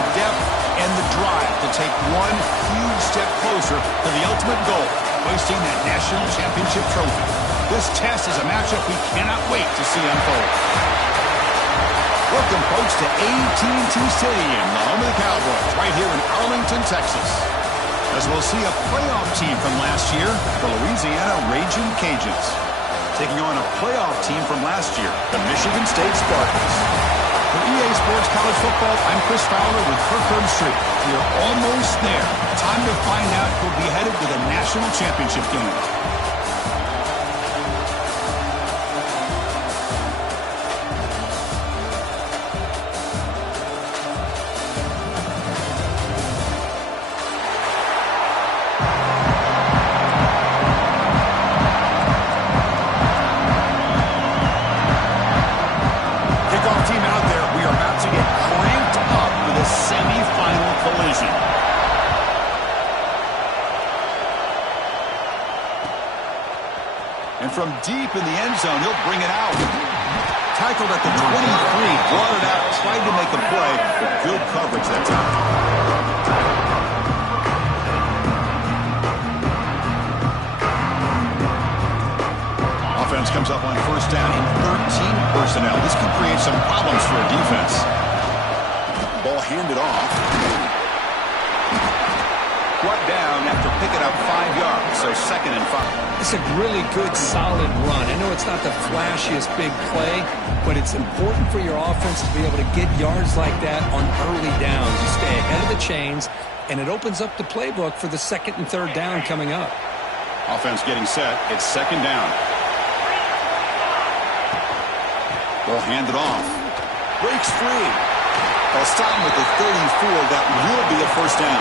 the depth and the drive to take one huge step closer to the ultimate goal, hoisting that national championship trophy. This test is a matchup we cannot wait to see unfold. Welcome, folks, to AT&T Stadium, the home of the Cowboys, right here in Arlington, Texas. As we'll see a playoff team from last year, the Louisiana Raging Cajuns, taking on a playoff team from last year, the Michigan State Spartans. For EA Sports College Football, I'm Chris Fowler with Kirk Herbstreit. We are almost there. Time to find out who'll be headed to the national championship game. From deep in the end zone, he'll bring it out. Tackled at the 23, brought it out, tried to make a play, but good coverage that time. Offense comes up on first down in 13 personnel. This can create some problems for a defense. Ball handed off. Brought down after picking up 5 yards, so 2nd and 5. It's a really good, solid run. I know it's not the flashiest big play, but it's important for your offense to be able to get yards like that on early downs. You stay ahead of the chains, and it opens up the playbook for the 2nd and 3rd down coming up. Offense getting set. It's 2nd down. Ball handed off. Breaks free. They'll stop him with the 34. That will be a first down.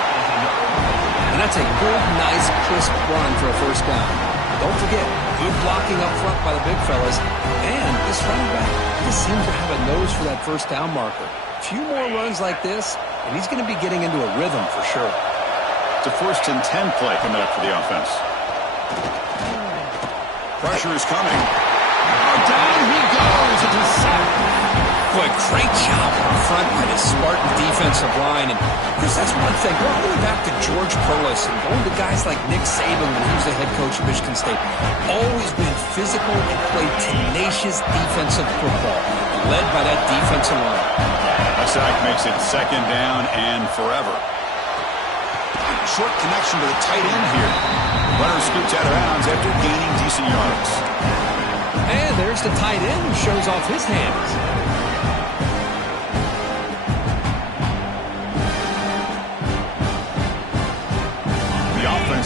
And that's a good, nice, crisp run for a first down. Don't forget, good blocking up front by the big fellas. And this running back just seems to have a nose for that first down marker. A few more runs like this, and he's going to be getting into a rhythm for sure. It's a 1st and 10 play coming up for the offense. Pressure is coming. Down he goes. It's a sack. Boy, great job up front by the Spartan defensive line. And Chris, that's one thing. Going back to George Perlis and going to guys like Nick Saban when he was the head coach of Michigan State. Always been physical and played tenacious defensive football, led by that defensive line. A sack makes it 2nd down and forever. Short connection to the tight end here. Runner scoots out of bounds after gaining decent yards. And there's the tight end who shows off his hands.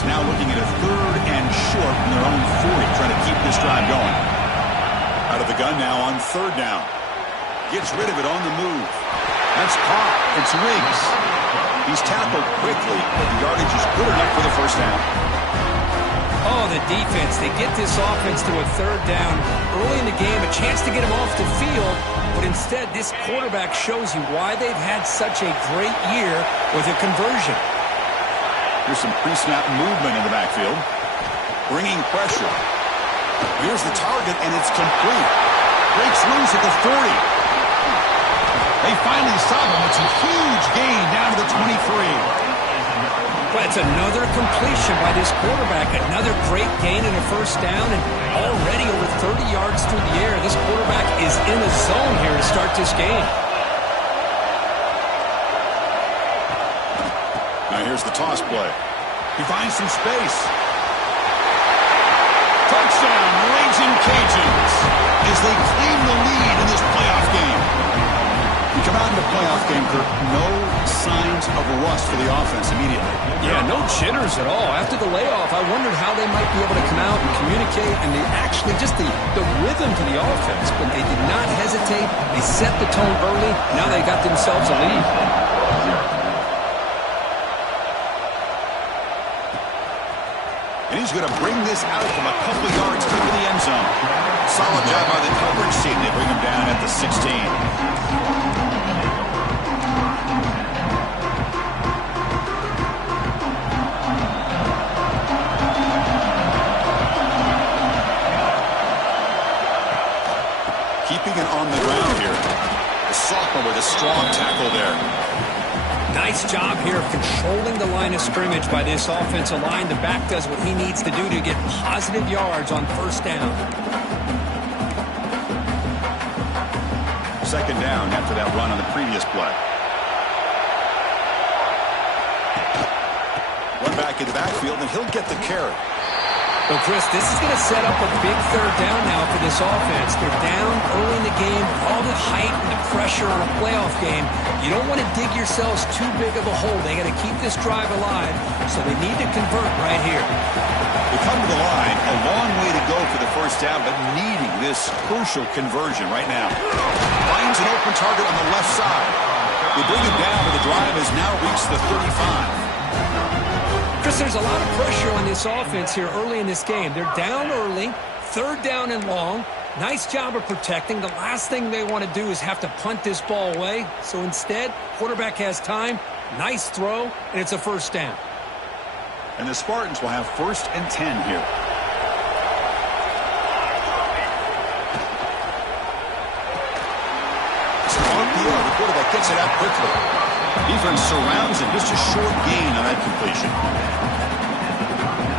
Now looking at a 3rd and short from their own 40, trying to keep this drive going. Out of the gun now on 3rd down. Gets rid of it on the move. That's caught. It's Riggs. He's tackled quickly, but the yardage is good enough for the first down. Oh, the defense. They get this offense to a 3rd down early in the game, a chance to get him off the field, but instead this quarterback shows you why they've had such a great year with a conversion. Here's some pre-snap movement in the backfield. Bringing pressure. Here's the target, and it's complete. Breaks loose at the 40. They finally stop him. It's a huge gain down to the 23. Well, it's another completion by this quarterback. Another great gain in a first down, and already over 30 yards through the air. This quarterback is in a zone here to start this game. Now here's the toss play. He finds some space. Touchdown, Raging Cajuns, as they claim the lead in this playoff game. You come out in the playoff game, Kirk, no signs of rust for the offense immediately. Yeah, no jitters at all. After the layoff, I wondered how they might be able to come out and communicate, and they actually just the rhythm to the offense, but they did not hesitate. They set the tone early. Now they got themselves a lead. And he's going to bring this out from a couple of yards into the end zone. Solid job by the coverage team. They bring him down at the 16. Keeping it on the ground here. The sophomore with a strong tackle there. Nice job here of controlling the line of scrimmage by this offensive line. The back does what he needs to do to get positive yards on first down. Second down after that run on the previous play. One back in the backfield, and he'll get the carry. Well, Chris, this is going to set up a big third down now for this offense. They're down early in the game, all the height and the pressure on a playoff game. You don't want to dig yourselves too big of a hole. They got to keep this drive alive, so they need to convert right here. They come to the line, a long way to go for the first down, but needing this crucial conversion right now. Finds an open target on the left side. They bring him down, but the drive has now reached the 35. Chris, there's a lot of pressure on this offense here early in this game. They're down early, third down and long. Nice job of protecting. The last thing they want to do is have to punt this ball away. So instead, quarterback has time, nice throw, and it's a first down. And the Spartans will have 1st and 10 here. It's an RPO. The quarterback gets it out quickly. Defense surrounds him. Just a short gain on that completion.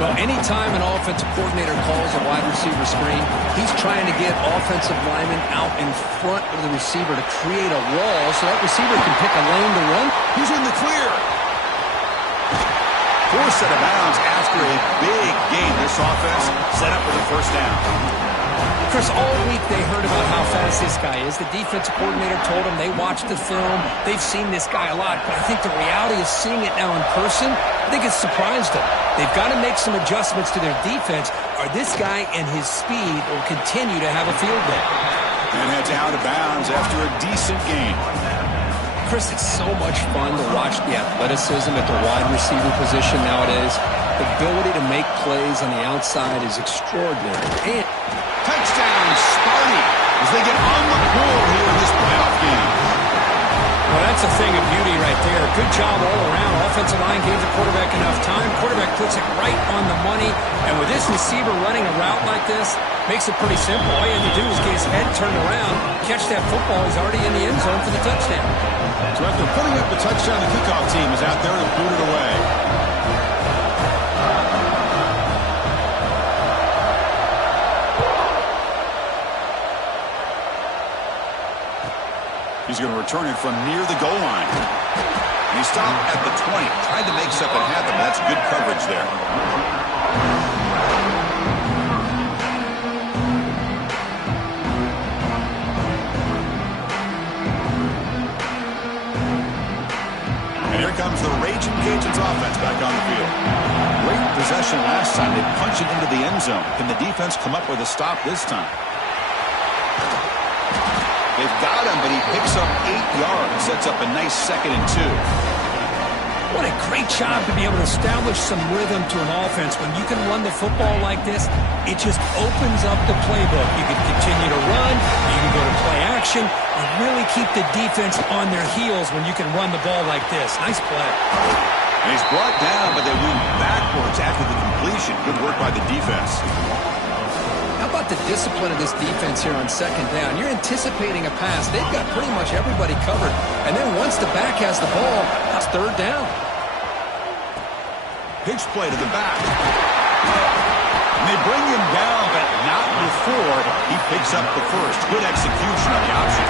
Well, anytime an offensive coordinator calls a wide receiver screen, he's trying to get offensive linemen out in front of the receiver to create a wall so that receiver can pick a lane to run. He's in the clear. Forced out of bounds after a big gain. This offense set up with a first down. Chris, all week they heard about how fast this guy is. The defensive coordinator told them they watched the film. They've seen this guy a lot. But I think the reality is seeing it now in person, I think it's surprised them. They've got to make some adjustments to their defense, or this guy and his speed will continue to have a field day. And that's out of bounds after a decent gain. Chris, it's so much fun to watch the athleticism at the wide receiver position nowadays. The ability to make plays on the outside is extraordinary. And touchdown, Sparty, as they get on the board here in this playoff game. Well, that's a thing of beauty right there. Good job all around. Offensive line gave the quarterback enough time. Quarterback puts it right on the money. And with this receiver running a route like this, makes it pretty simple. All you have to do is get his head turned around, catch that football. He's already in the end zone for the touchdown. So after putting up the touchdown, the kickoff team is out there to boot it away. He's going to return it from near the goal line. And he stopped at the 20. Tried to make something happen, but that's good coverage there. And here comes the Raging Cajuns offense back on the field. Great possession last time. They punched it into the end zone. Can the defense come up with a stop this time? They've got him, but he picks up 8 yards. Sets up a nice 2nd and 2. What a great job to be able to establish some rhythm to an offense. When you can run the football like this, it just opens up the playbook. You can continue to run, you can go to play action, and really keep the defense on their heels when you can run the ball like this. Nice play. And he's brought down, but they move backwards after the completion. Good work by the defense. How about the discipline of this defense here on 2nd down? You're anticipating a pass. They've got pretty much everybody covered. And then once the back has the ball, that's 3rd down. Pitch play to the back. And they bring him down, but not before he picks up the first. Good execution on the option.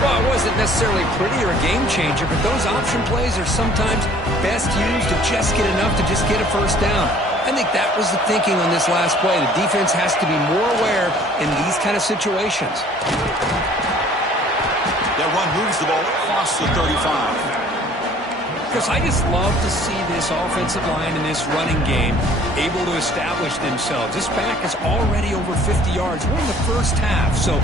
Well, it wasn't necessarily pretty or a game changer, but those option plays are sometimes best used to just get enough to just get a first down. I think that was the thinking on this last play. The defense has to be more aware in these kind of situations. That run moves the ball across the 35. Because I just love to see this offensive line in this running game able to establish themselves. This back is already over 50 yards. We're in the first half, so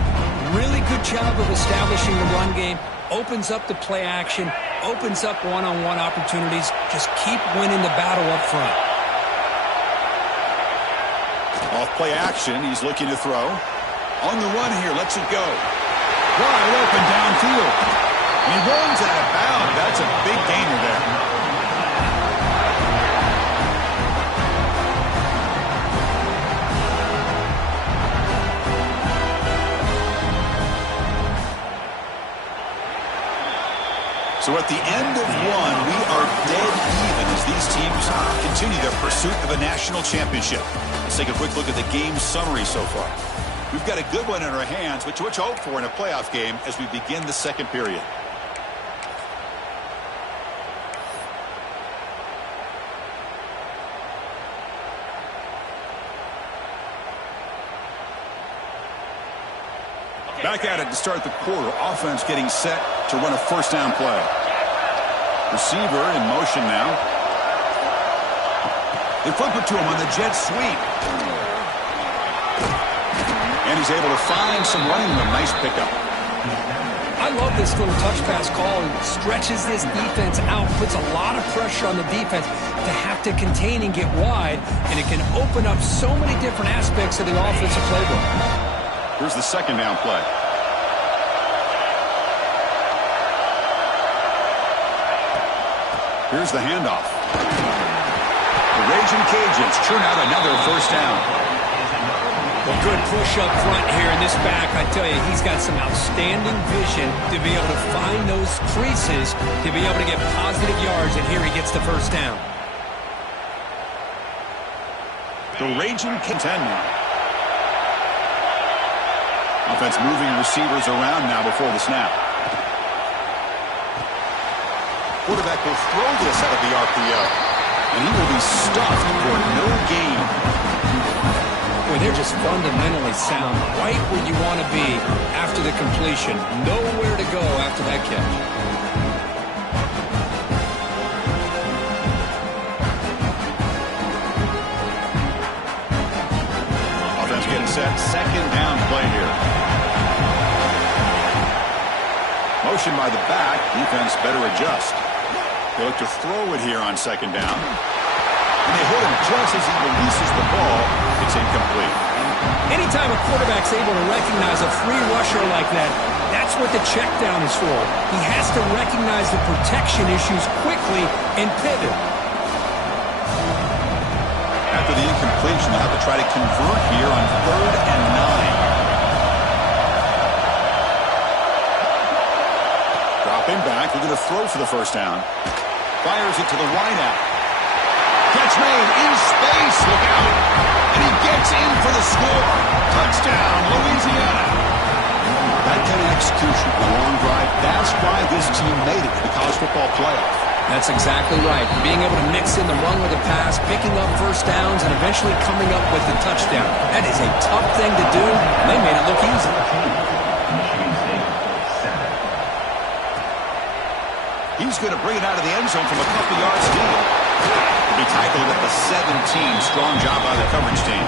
really good job of establishing the run game. Opens up the play action, opens up one-on-one opportunities. Just keep winning the battle up front. Off play action, he's looking to throw. On the run here, lets it go. Wide open downfield. He runs out of bounds. That's a big gainer there. So at the end of one, we are dead even as these teams continue their pursuit of a national championship. Let's take a quick look at the game summary so far. We've got a good one in our hands, which to hope for in a playoff game as we begin the second period. Back at it to start the quarter. Offense getting set to run a first down play. Receiver in motion now. They flip it to him on the jet sweep. And he's able to find some running room. Nice pickup. I love this little touch pass call. It stretches this defense out, puts a lot of pressure on the defense to have to contain and get wide, and it can open up so many different aspects of the offensive playbook. Here's the second down play. Here's the handoff. The Raging Cajuns churn out another first down. Well, good push up front here in this back. I tell you, he's got some outstanding vision to be able to find those creases, to be able to get positive yards, and here he gets the first down. The Raging contender. Offense moving receivers around now before the snap. Quarterback will throw this out of the RPO, and he will be stuffed for no gain. Boy, they're just fundamentally sound, right where you want to be after the completion. Nowhere to go after that catch. Offense getting set. Second down play here. Motion by the back. Defense better adjust. They look to throw it here on second down. And they hit him just as he releases the ball. It's incomplete. Anytime a quarterback's able to recognize a free rusher like that, that's what the check down is for. He has to recognize the protection issues quickly and pivot. After the incompletion, they'll have to try to convert here on 3rd and 9. Dropping back. They're going to throw for the first down. Fires it to the wideout. Catch made in space. Look out. And he gets in for the score. Touchdown, Louisiana. That kind of execution, the long drive, that's why this team made it to the college football playoff. That's exactly right. Being able to mix in the run with the pass, picking up first downs, and eventually coming up with the touchdown. That is a tough thing to do, and they made it look easy. He's going to bring it out of the end zone from a couple yards deep. He tackled at the 17. Strong job by the coverage team.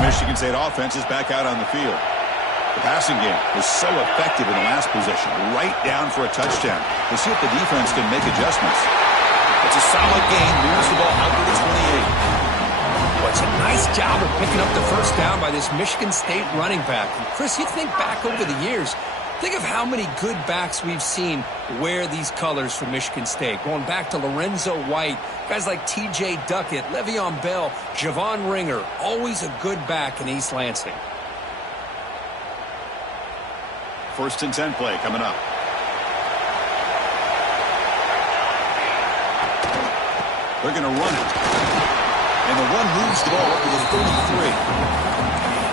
Michigan State offense is back out on the field. The passing game was so effective in the last possession, right down for a touchdown. We'll see if the defense can make adjustments. It's a solid gain, moves the ball out to the 28. Well, it's a nice job of picking up the first down by this Michigan State running back. And Chris, you think back over the years, think of how many good backs we've seen wear these colors for Michigan State. Going back to Lorenzo White, guys like T.J. Duckett, Le'Veon Bell, Javon Ringer, always a good back in East Lansing. 1st and 10 play coming up. They're going to run it. And the run moves the ball up to the 33.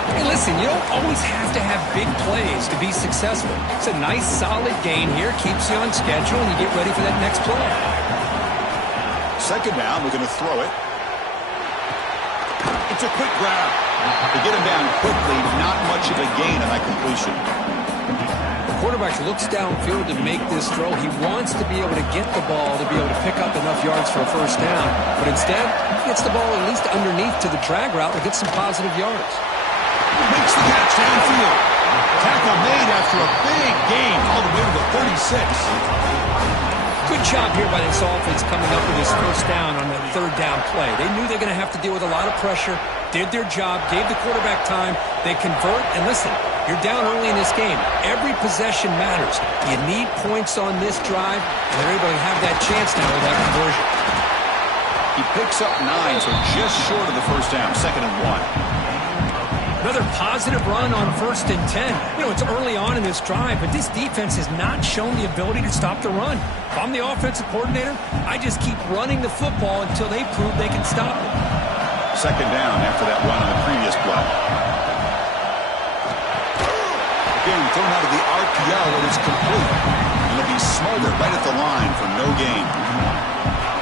Hey, listen, you don't always have to have big plays to be successful. It's a nice, solid gain here. Keeps you on schedule, and you get ready for that next play. Second down, we're going to throw it. It's a quick grab. To get him down quickly, not much of a gain on that completion. The quarterback looks downfield to make this throw. He wants to be able to get the ball to be able to pick up enough yards for a first down. But instead, he gets the ball at least underneath to the drag route to get some positive yards. Makes the catch downfield. Tackle made after a big gain all the way to the 36. Good job here by this offense coming up with this first down on that 3rd down play. They knew they were going to have to deal with a lot of pressure, did their job, gave the quarterback time. They convert, and listen, you're down early in this game. Every possession matters. You need points on this drive, and they're able to have that chance now with that conversion. He picks up 9, so just short of the first down, 2nd and 1. Another positive run on 1st and 10. You know, it's early on in this drive, but this defense has not shown the ability to stop the run. If I'm the offensive coordinator, I just keep running the football until they prove they can stop it. 2nd down after that run on the previous play. Again, thrown out of the RPO, and it's complete. It'll be Smolder right at the line for no gain.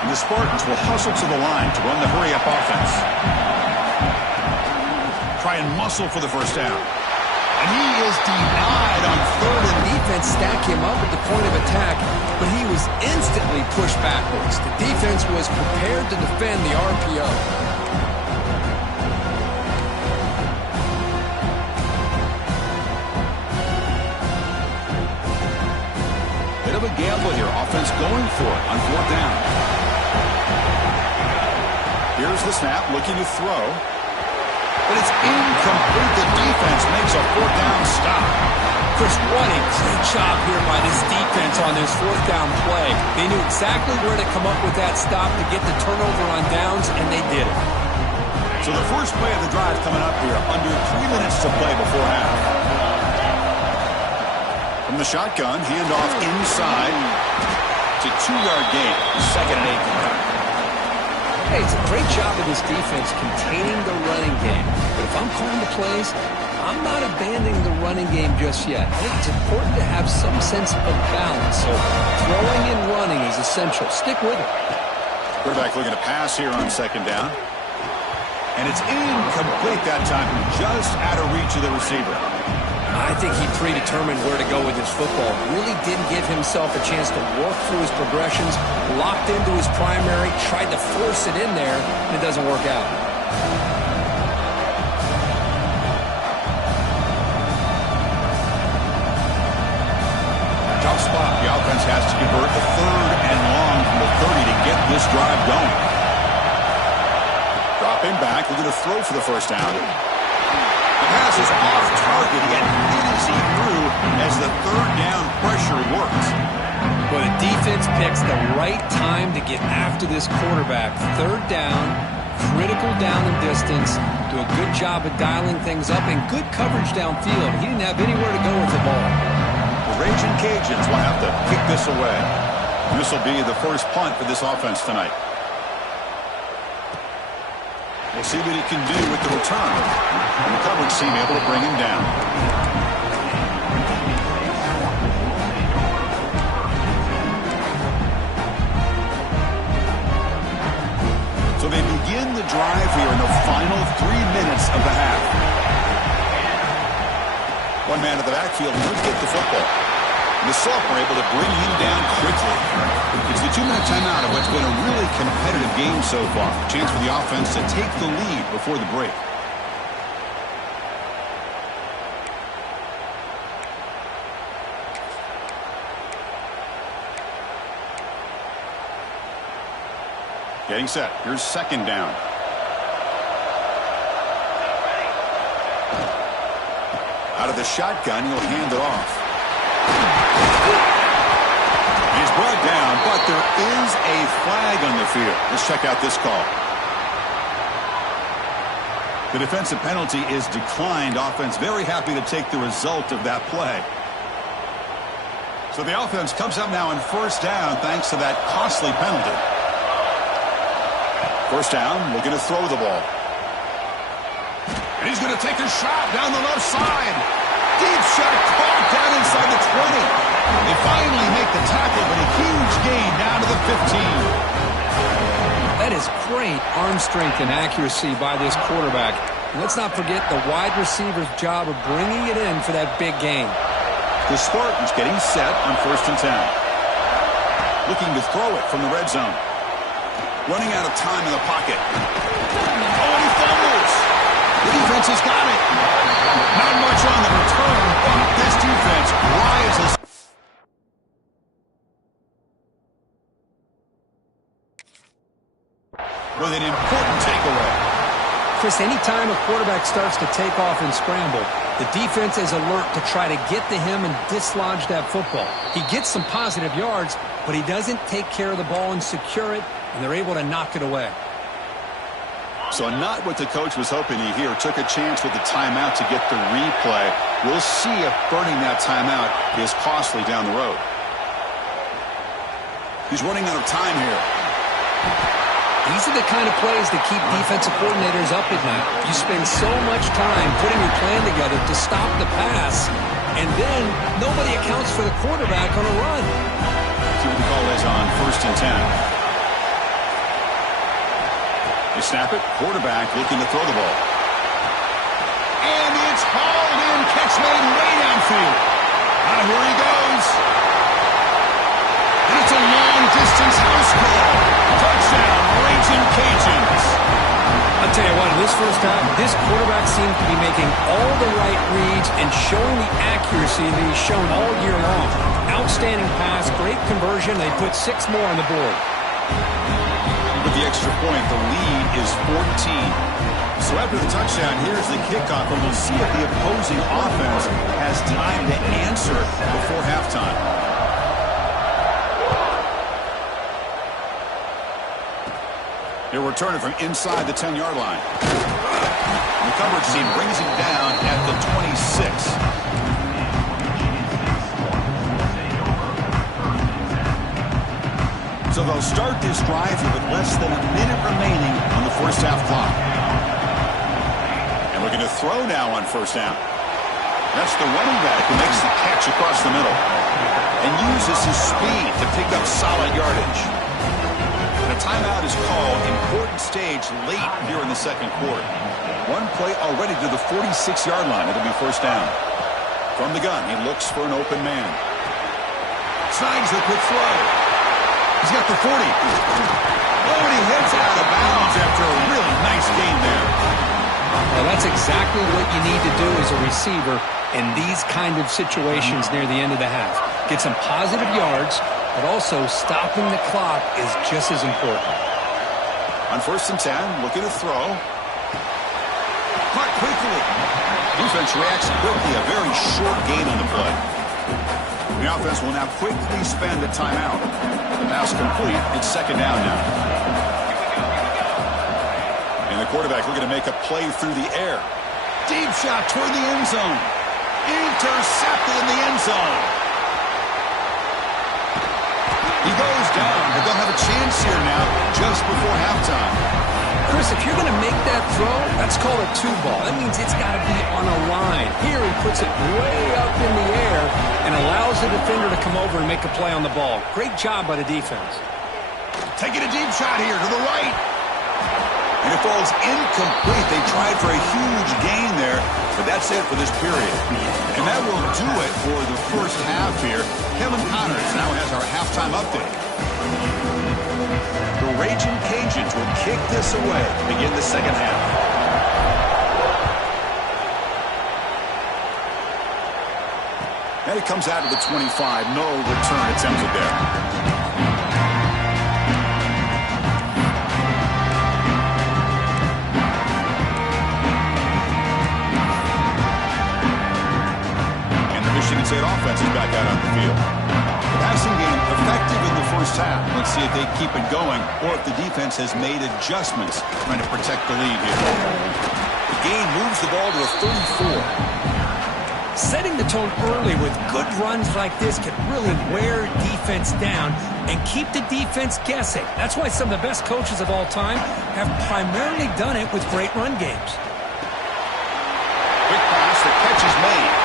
And the Spartans will hustle to the line to run the hurry-up offense. Try and muscle for the first down. And he is denied on 3rd and defense stacked him up at the point of attack, but he was instantly pushed backwards. The defense was prepared to defend the RPO. Bit of a gamble here. Offense going for it on 4th down. Here's the snap, looking to throw. But it's incomplete. The defense makes a 4th down stop. Chris, what a great job here by this defense on this 4th down play. They knew exactly where to come up with that stop to get the turnover on downs, and they did it. So the first play of the drive coming up here, under 3 minutes to play before half. From the shotgun, handoff inside to 2-yard gain. 2nd and 8. Hey, it's a great job of this defense containing the running game. But if I'm calling the plays, I'm not abandoning the running game just yet. I think it's important to have some sense of balance. So throwing and running is essential. Stick with it. Quarterback looking to pass here on 2nd down. And it's incomplete that time, just out of reach of the receiver. I think he predetermined where to go with his football. Really didn't give himself a chance to work through his progressions, locked into his primary, tried to force it in there, and it doesn't work out. Tough spot. The offense has to convert the 3rd and long from the 30 to get this drive going. Dropping back, looking to throw for the first down. The pass is off target, yet easy through as the 3rd down pressure works. Well, the defense picks the right time to get after this quarterback. 3rd down, critical down and distance, do a good job of dialing things up, and good coverage downfield. He didn't have anywhere to go with the ball. The Raging Cajuns will have to kick this away. This will be the first punt for this offense tonight. We'll see what he can do with the return. And the coverage team able to bring him down. So they begin the drive here in the final 3 minutes of the half. One man at the backfield would get the football. The Sulp were able to bring him down quickly. It's the 2-minute timeout of what's been a really competitive game so far. A chance for the offense to take the lead before the break. Getting set. Here's 2nd down. Out of the shotgun, he'll hand it off. He's brought down, but there is a flag on the field. Let's check out this call. The defensive penalty is declined. Offense very happy to take the result of that play. So the offense comes up now on 1st down thanks to that costly penalty. 1st down, looking to throw the ball. And he's going to take a shot down the left side. Deep shot caught down inside the 20. They finally make the tackle, but a huge gain down to the 15. That is great arm strength and accuracy by this quarterback. And let's not forget the wide receiver's job of bringing it in for that big gain. The Spartans getting set on 1st and 10. Looking to throw it from the red zone. Running out of time in the pocket. Oh, and he fumbles. The defense has got it. Not much on the return, but this defense rises. With an important takeaway. Chris, anytime a quarterback starts to take off and scramble, the defense is alert to try to get to him and dislodge that football. He gets some positive yards, but he doesn't take care of the ball and secure it, and they're able to knock it away. So not what the coach was hoping to hear. Took a chance with the timeout to get the replay. We'll see if burning that timeout is costly down the road. He's running out of time here. These are the kind of plays that keep defensive coordinators up at night. You spend so much time putting your plan together to stop the pass, and then nobody accounts for the quarterback on a run. See what the call is on 1st and 10. They snap it. Quarterback looking to throw the ball. And it's hauled in. Catch made way downfield. Here he goes. And it's a long-distance house call. Touchdown, Raging Cajuns. I'll tell you what, in this first half, this quarterback seemed to be making all the right reads and showing the accuracy that he's shown all year long. Outstanding pass, great conversion. They put 6 more on the board. With the extra point, the lead is 14. So after the touchdown, here's the kickoff, and we'll see if the opposing offense has time to answer before halftime. They're returning from inside the 10-yard line. The coverage team brings him down at the 26. So they'll start this drive here with less than a minute remaining on the first half clock. And looking to throw now on first down. That's the running back who makes the catch across the middle and uses his speed to pick up solid yardage. The timeout is called. Important stage late here in the second quarter. One play already to the 46-yard line. It'll be first down. From the gun, he looks for an open man. Snags the quick throw. He's got the 40. Oh, and he heads out of bounds after a really nice game there. Well, that's exactly what you need to do as a receiver in these kind of situations near the end of the half. Get some positive yards, but also stopping the clock is just as important. On 1st and 10, looking to throw. Caught quickly. Defense reacts quickly. A very short gain on the play. The offense will now quickly spend a timeout. The pass complete. It's second down now. And the quarterback looking to make a play through the air. Deep shot toward the end zone. Intercepted in the end zone. He goes down, but they'll have a chance here now just before halftime. Chris, if you're going to make that throw, that's called a 2-ball. That means it's got to be on a line. Here he puts it way up in the air and allows the defender to come over and make a play on the ball. Great job by the defense. Taking a deep shot here to the right. And it falls incomplete. They tried for a huge gain there, but that's it for this period. And that will do it for the first half here. Kevin Connors now has our halftime update. The Raging Cajuns will kick this away to begin the second half. And it comes out of the 25. No return attempted there. Michigan State offense is back out on the field. The passing game effective in the first half. Let's see if they keep it going or if the defense has made adjustments trying to protect the lead here. The game moves the ball to a 34. Setting the tone early with good runs like this can really wear defense down and keep the defense guessing. That's why some of the best coaches of all time have primarily done it with great run games. Quick pass, the catch is made.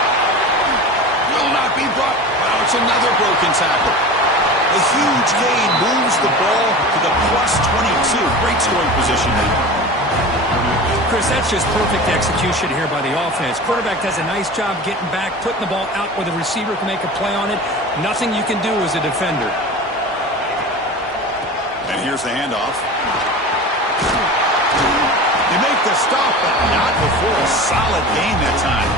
Will not be brought. Wow, it's another broken tackle. A huge gain moves the ball to the plus 22. Great scoring position now. Chris, that's just perfect execution here by the offense. Quarterback does a nice job getting back, putting the ball out where the receiver can make a play on it. Nothing you can do as a defender. And here's the handoff. They make the stop, but not before a solid gain that time.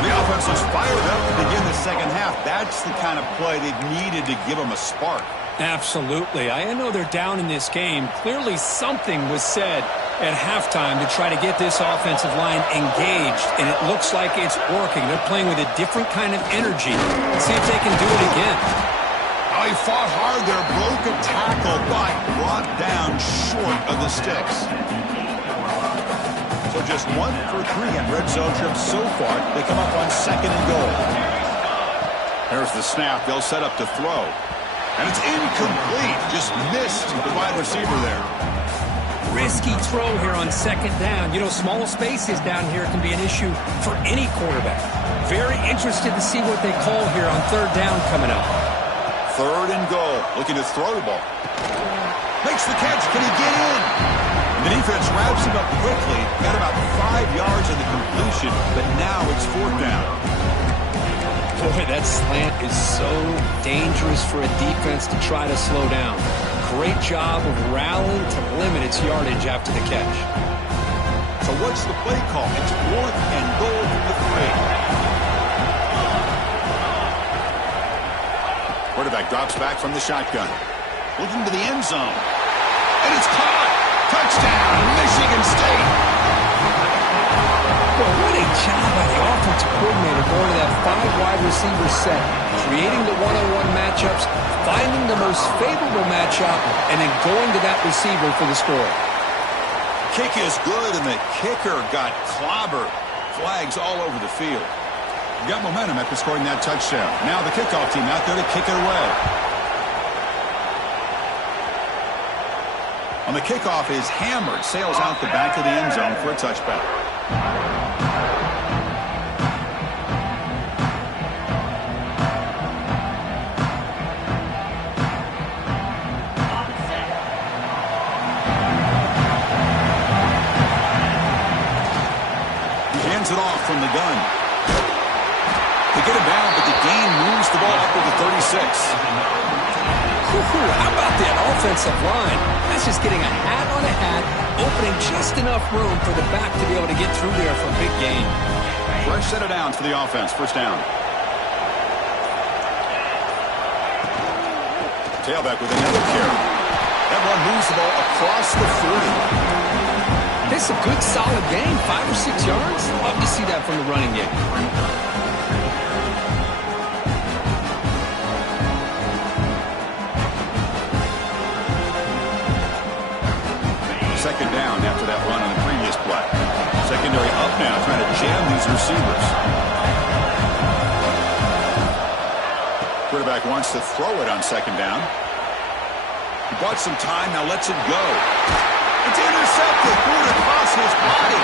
The offense was fired up to begin the second half. That's the kind of play they've needed to give them a spark. Absolutely. I know they're down in this game. Clearly something was said at halftime to try to get this offensive line engaged, and it looks like it's working. They're playing with a different kind of energy. Let's see if they can do it again. Oh, he fought hard there, broke a tackle, but brought down short of the sticks. So just 1 for 3 in red zone trips so far. They come up on 2nd and goal. There's the snap. They'll set up to throw. And it's incomplete. Just missed the wide receiver there. Risky throw here on 2nd down. You know, small spaces down here can be an issue for any quarterback. Very interested to see what they call here on 3rd down coming up. 3rd and goal. Looking to throw the ball. Makes the catch. Can he get in? The defense wraps him up quickly. Got about 5 yards in the completion, but now it's 4th down. Boy, that slant is so dangerous for a defense to try to slow down. Great job of rallying to limit its yardage after the catch. So what's the play call? It's 4th and goal from the 3. Quarterback drops back from the shotgun. Looking to the end zone. And it's caught. Touchdown, Michigan State. Well, what a job by the offensive coordinator going to that 5-wide receiver set, creating the one-on-one matchups, finding the most favorable matchup, and then going to that receiver for the score. Kick is good, and the kicker got clobbered. Flags all over the field. Got momentum after scoring that touchdown. Now the kickoff team out there to kick it away. On the kickoff is hammered, sails out the back of the end zone for a touchback. He hands it off from the gun. They get it down, but the gain moves the ball up to the 36. How about that offensive line? That's just getting a hat on a hat, opening just enough room for the back to be able to get through there for a big gain. Fresh set of downs for the offense. 1st down. Tailback with another carry. That one moves the ball across the 40. This is a good, solid game. 5 or 6 yards. Love to see that from the running game. 2nd down after that run on the previous play. Secondary up now, trying to jam these receivers. Quarterback wants to throw it on 2nd down. He bought some time, now lets it go. It's intercepted, threw it across his body.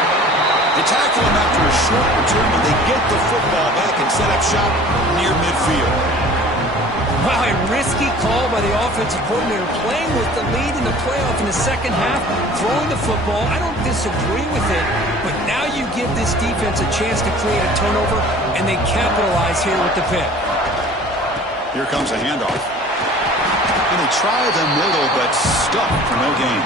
They tackle him after a short return, but they get the football back and set up shop near midfield. Wow, a risky call by the offensive coordinator, playing with the lead in the playoff in the 2nd half, throwing the football. I don't disagree with it, but now you give this defense a chance to create a turnover, and they capitalize here with the pick. Here comes a handoff. And they try the middle, but stuck for no gain.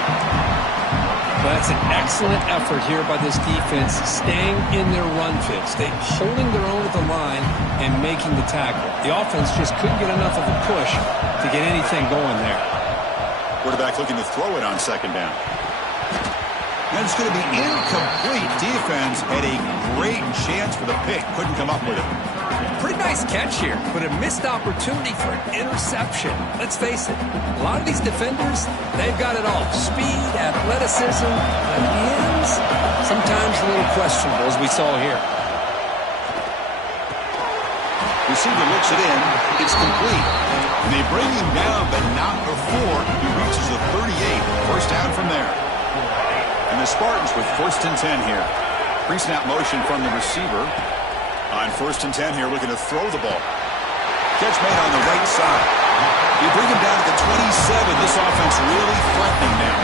Well, that's an excellent effort here by this defense, staying in their run fits. They holding their own at the line and making the tackle. The offense just couldn't get enough of a push to get anything going there. Quarterback looking to throw it on 2nd down. And it's going to be incomplete. Defense had a great chance for the pick. Couldn't come up with it. Pretty nice catch here, but a missed opportunity for an interception. Let's face it, a lot of these defenders, they've got it all. Speed, athleticism, but hands, sometimes a little questionable, as we saw here. Receiver looks it in. It's complete. And they bring him down, but not before he reaches the 38. 1st down from there. And the Spartans with 1st and 10 here. Pre-snap motion from the receiver. On 1st and 10 here, looking to throw the ball. Catch made on the right side. You bring him down to the 27. This offense really threatening now.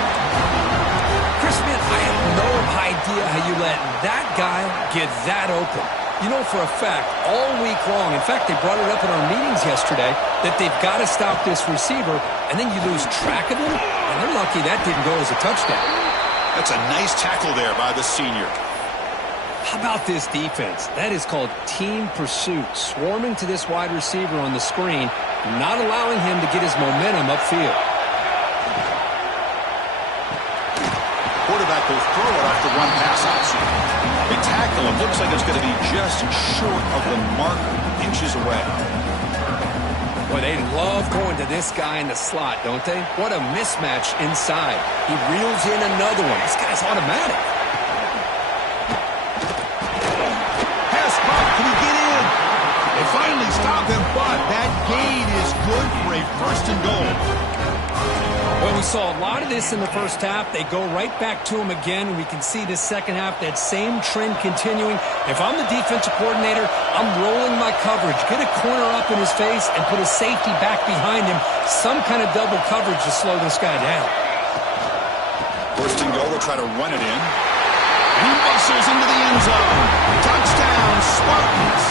Chris, man, I have no idea how you let that guy get that open. You know for a fact, all week long, in fact, they brought it up in our meetings yesterday, that they've got to stop this receiver, and then you lose track of him, and they're lucky that didn't go as a touchdown. That's a nice tackle there by the senior. How about this defense? That is called team pursuit. Swarming to this wide receiver on the screen, not allowing him to get his momentum upfield. Quarterback He'll throw it off the run pass option. They tackle him. Looks like it's going to be just short of the marker, inches away. Boy, they love going to this guy in the slot, don't they? What a mismatch inside. He reels in another one. This guy's automatic. Pass caught. Can he get in? They finally stop him, but that gain is good for a first and goal. Well, we saw a lot of this in the first half. They go right back to him again. We can see the second half, that same trend continuing. If I'm the defensive coordinator, I'm rolling my coverage. Get a corner up in his face and put a safety back behind him. Some kind of double coverage to slow this guy down. First and goal, they'll try to run it in. He muscles into the end zone. Touchdown, Spartans.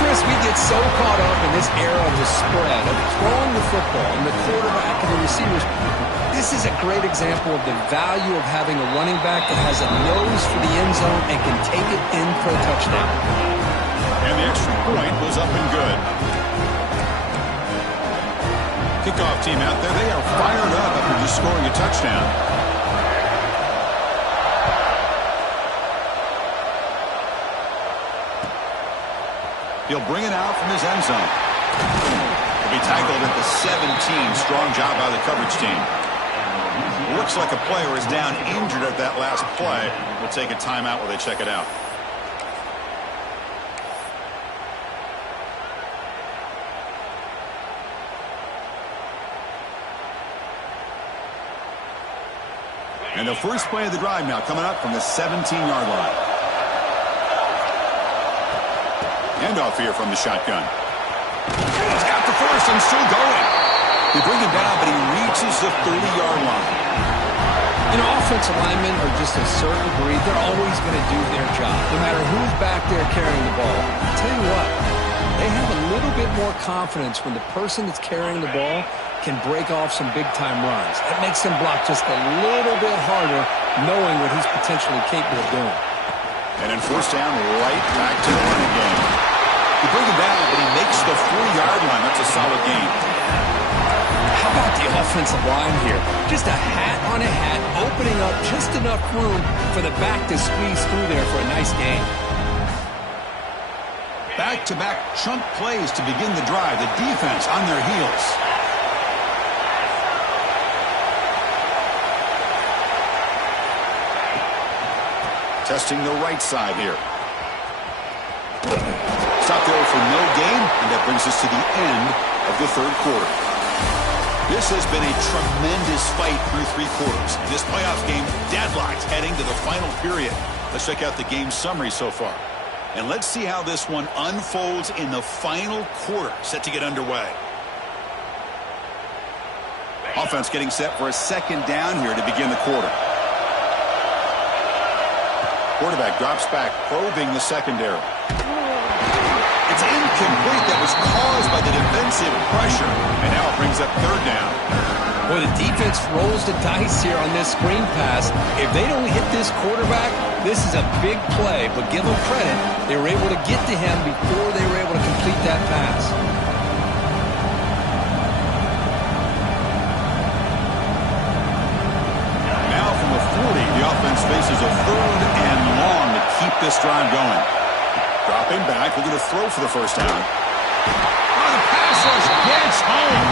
Chris, we get so caught up in this era of the spread, of throwing the football and the quarterback and the receivers. This is a great example of the value of having a running back that has a nose for the end zone and can take it in for a touchdown. And the extra point was up and good. Kickoff team out there, they are fired up after just scoring a touchdown. He'll bring it out from his end zone. He'll be tackled at the 17. Strong job by the coverage team. Looks like a player is down injured at that last play. We'll take a timeout while they check it out. And the first play of the drive now coming up from the 17-yard line. Handoff here from the shotgun. He's got the first and still going. They bring him down, but he reaches the 30-yard line. You know, offensive linemen are just a certain breed. They're always going to do their job, no matter who's back there carrying the ball. I'll tell you what, they have a little bit more confidence when the person that's carrying the ball can break off some big-time runs. That makes them block just a little bit harder, knowing what he's potentially capable of doing. And then first down, right back to the running game. You bring him down, but he makes the 4-yard line. That's a solid gain. How about the offensive line here? Just a hat on a hat, opening up just enough room for the back to squeeze through there for a nice gain. Back-to-back chunk plays to begin the drive. The defense on their heels. Testing the right side here. Stop there for no gain, and that brings us to the end of the third quarter. This has been a tremendous fight through 3 quarters. In this playoff game, deadlocked heading to the final period. Let's check out the game summary so far. And let's see how this one unfolds in the final quarter, set to get underway. Offense getting set for a second down here to begin the quarter. Quarterback drops back, probing the secondary. It's incomplete. That was caused by the defensive pressure. And now it brings up third down. Boy, the defense rolls the dice here on this screen pass. If they don't hit this quarterback, this is a big play. But give them credit. They were able to get to him before they were able to complete that pass. Now from the 40, the offense faces a third and long to keep this drive going. Dropping back, we're going to throw for the first down. Oh, the pass rush gets home.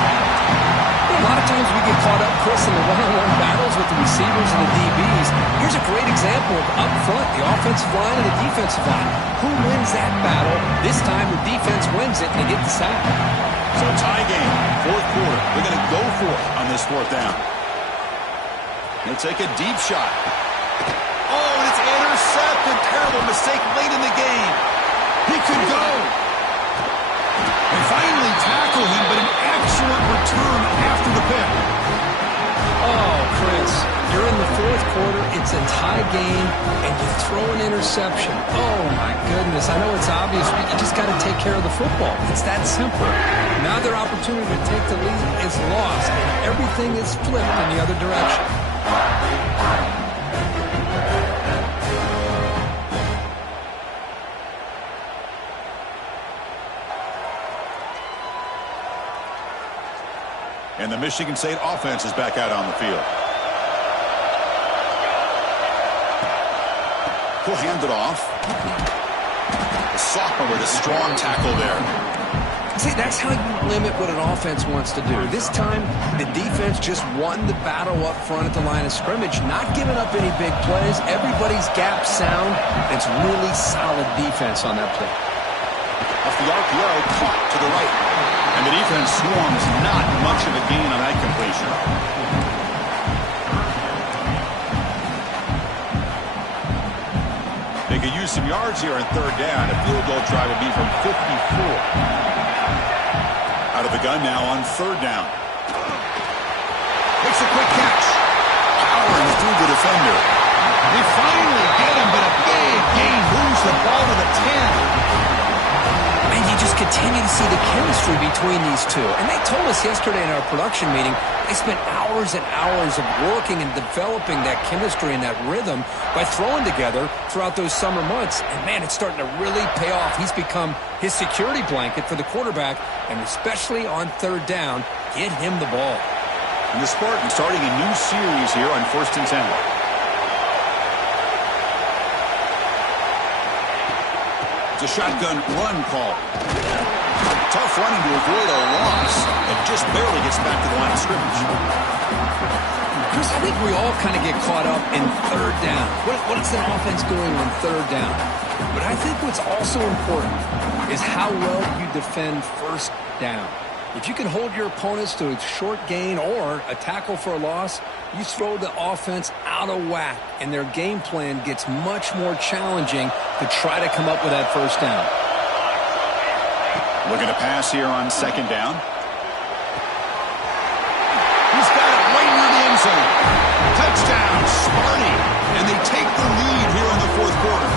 A lot of times we get caught up, Chris, in the one-on-one battles with the receivers and the DBs. Here's a great example of up front, the offensive line and the defensive line. Who wins that battle? This time the defense wins it and they get the sack. So tie game, fourth quarter. They're going to go for it on this fourth down. They'll take a deep shot. Oh, and it's intercepted. Terrible mistake late in the game. He could go. They finally tackle him, but an excellent return after the pick. Oh, Chris, you're in the fourth quarter. It's a tie game, and you throw an interception. Oh, my goodness. I know it's obvious, but you just got to take care of the football. It's that simple. Now their opportunity to take the lead is lost, and everything is flipped in the other direction. And the Michigan State offense is back out on the field. He'll hand it off. The sophomore with a strong tackle there. See, that's how you limit what an offense wants to do. This time, the defense just won the battle up front at the line of scrimmage, not giving up any big plays. Everybody's gap sound. It's really solid defense on that play. Off the RPO, caught to the right. And the defense swarms, not much of a gain on that completion. They could use some yards here on third down. A field goal try would be from 54. Out of the gun now on third down. Makes a quick catch. Powering through the defender. They finally get him, but a big gain moves the ball to the 10. And you just continue to see the chemistry between these two. And they told us yesterday in our production meeting, they spent hours and hours of working and developing that chemistry and that rhythm by throwing together throughout those summer months. And, man, it's starting to really pay off. He's become his security blanket for the quarterback, and especially on third down, get him the ball. And the Spartans starting a new series here on 1st and 10. It's a shotgun run call. Tough running to avoid a loss, and just barely gets back to the line of scrimmage. Chris, I think we all kind of get caught up in third down. What is an offense doing on third down? But I think what's also important is how well you defend first down. If you can hold your opponents to a short gain or a tackle for a loss, you throw the offense out of whack, and their game plan gets much more challenging to try to come up with that first down. Looking to pass here on second down. He's got it right near the end zone. Touchdown, Sparty. And they take the lead here in the fourth quarter.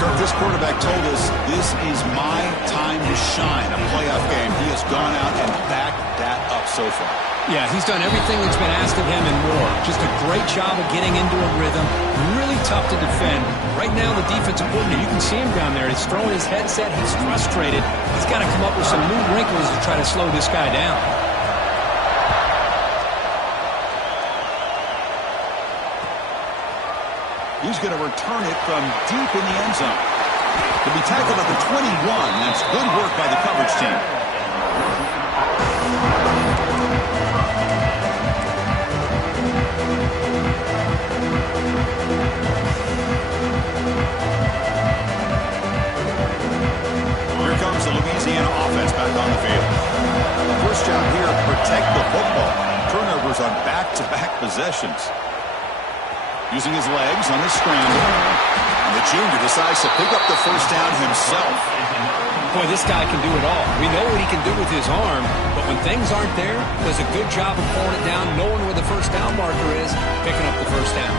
Kirk, this quarterback told us this is my time to shine, a playoff game. He has gone out and backed that up so far. Yeah, he's done everything that's been asked of him and more. Just a great job of getting into a rhythm. Really tough to defend. Right now, the defensive coordinator, you can see him down there. He's throwing his headset. He's frustrated. He's got to come up with some new wrinkles to try to slow this guy down. He's going to return it from deep in the end zone. To be tackled at the 21. That's good work by the coverage team. Here comes the Louisiana offense back on the field. First job here, protect the football. Turnovers on back-to-back possessions. Using his legs on the scramble. And the junior decides to pick up the first down himself. Boy, this guy can do it all. We know what he can do with his arm, but when things aren't there, does a good job of pulling it down, knowing where the first down marker is, picking up the first down.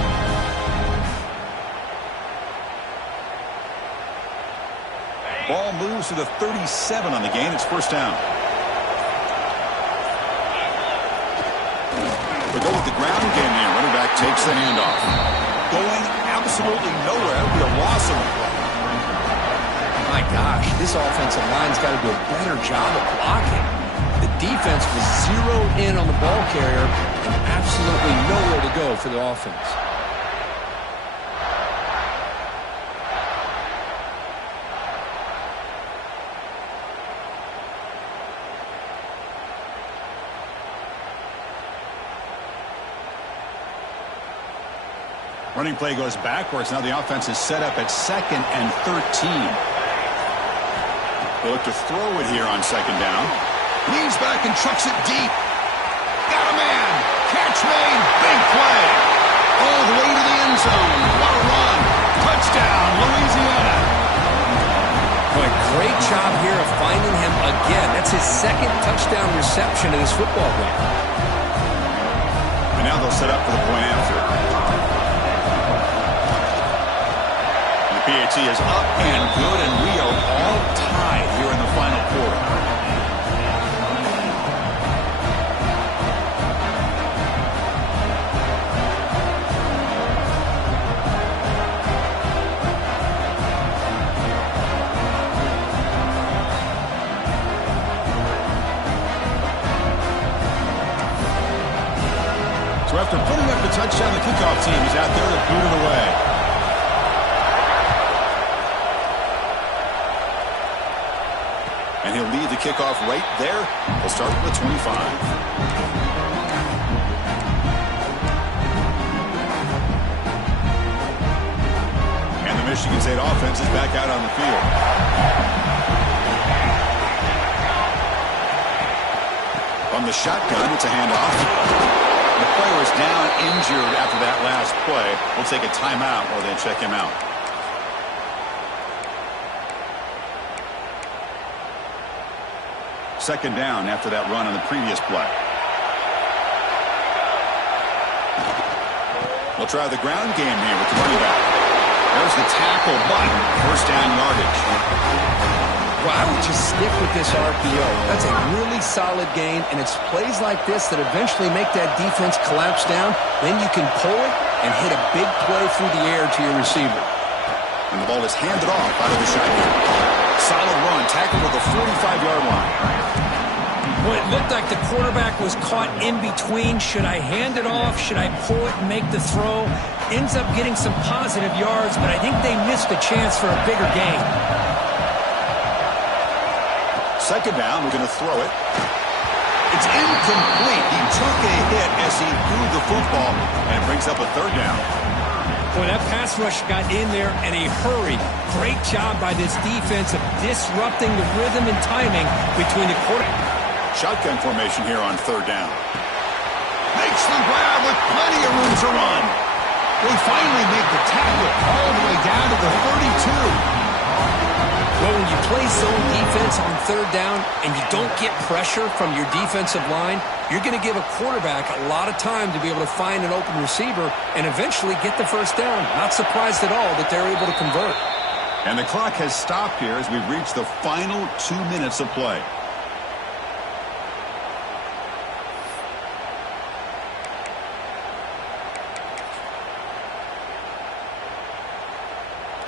Ball moves to the 37 on the gain. It's first down. We go with the ground game here. Running back takes the handoff. Going absolutely nowhere. We'll loss him. My gosh, this offensive line's got to do a better job of blocking. The defense was zeroed in on the ball carrier and absolutely nowhere to go for the offense. Running play goes backwards. Now the offense is set up at 2nd and 13. They look to throw it here on second down. Leans back and chucks it deep. Got a man. Catch made. Big play. All the way to the end zone. What a run. Touchdown, Louisiana. Boy, great job here of finding him again. That's his second touchdown reception of this football game. And now they'll set up for the point after. PAT is up and good, and we are all tied here in the final quarter. So after putting up the touchdown, the kickoff team is out there to boot it away. And he'll lead the kickoff right there. He'll start from the 25. And the Michigan State offense is back out on the field. From the shotgun, it's a handoff. The player is down injured after that last play. We'll take a timeout while they check him out. Second down after that run on the previous play. We'll try the ground game here with the running back. There's the tackle, but first down yardage. Well, I would just stick with this RPO. That's a really solid game, and it's plays like this that eventually make that defense collapse down. Then you can pull it and hit a big play through the air to your receiver. And the ball is handed off out of the shotgun. Solid run, tackled at the 45-yard line. Well, it looked like the quarterback was caught in between. Should I hand it off? Should I pull it and make the throw? Ends up getting some positive yards, but I think they missed a chance for a bigger gain. Second down, we're going to throw it. It's incomplete. He took a hit as he threw the football, and it brings up a third down. Boy, that pass rush got in there in a hurry. Great job by this defense of disrupting the rhythm and timing between the quarterback. Shotgun formation here on third down. Makes the grab with plenty of room to run. They finally make the tackle all the way down to the 32. Well, when you play zone defense on third down and you don't get pressure from your defensive line, you're going to give a quarterback a lot of time to be able to find an open receiver and eventually get the first down. Not surprised at all that they're able to convert. And the clock has stopped here as we've reached the final 2 minutes of play.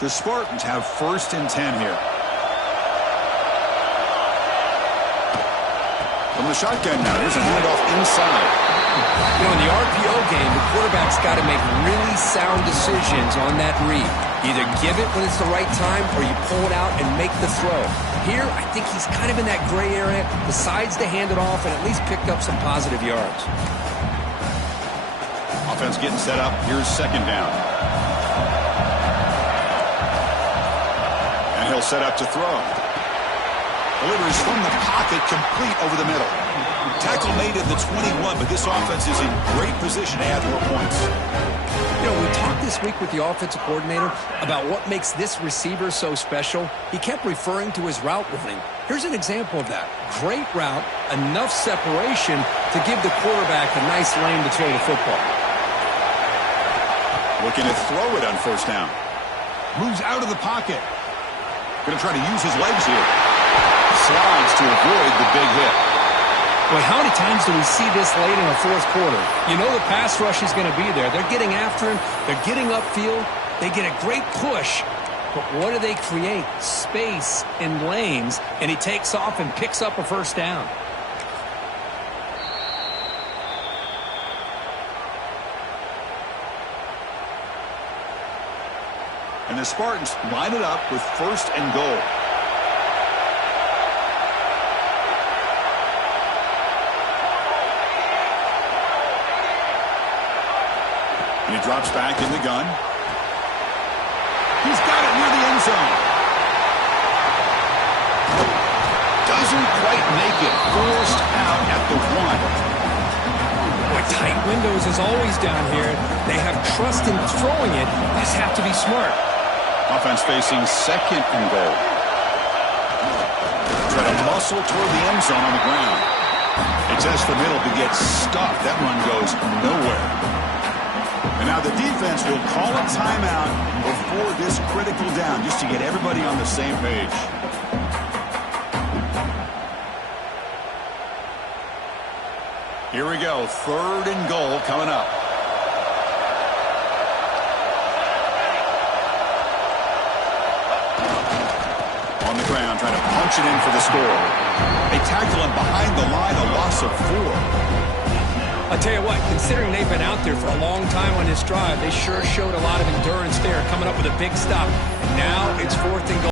The Spartans have first and 10 here. From the shotgun now, here's a handoff inside. You know, in the RPO game, the quarterback's got to make really sound decisions on that read. Either give it when it's the right time or you pull it out and make the throw. Here, I think he's kind of in that gray area, decides to hand it off and at least picked up some positive yards. Offense getting set up. Here's second down. And he'll set up to throw. Delivers from the pocket, complete over the middle. Tackle made at the 21, but this offense is in great position to add more points. You know, we talked this week with the offensive coordinator about what makes this receiver so special. He kept referring to his route running. Here's an example of that. Great route, enough separation to give the quarterback a nice lane to throw the football. Looking to throw it on first down. Moves out of the pocket. Going to try to use his legs here. Slides to avoid the big hit. Boy, how many times do we see this late in the fourth quarter? You know the pass rush is going to be there. They're getting after him. They're getting upfield. They get a great push. But what do they create? Space in lanes. And he takes off and picks up a first down. And the Spartans line it up with first and goal. And he drops back in the gun. He's got it near the end zone. Doesn't quite make it. Forced out at the 1. Boy, tight windows is always down here. They have trust in throwing it. Just have to be smart. Offense facing second and goal. Try to muscle toward the end zone on the ground. It tests the middle but gets stuffed. That run goes nowhere. And now the defense will call a timeout before this critical down just to get everybody on the same page. Here we go. Third and goal coming up. On the ground, trying to punch it in for the score. They tackle him behind the line, a loss of 4. I'll tell you what, considering they've been out there for a long time on this drive, they sure showed a lot of endurance there, coming up with a big stop. And now it's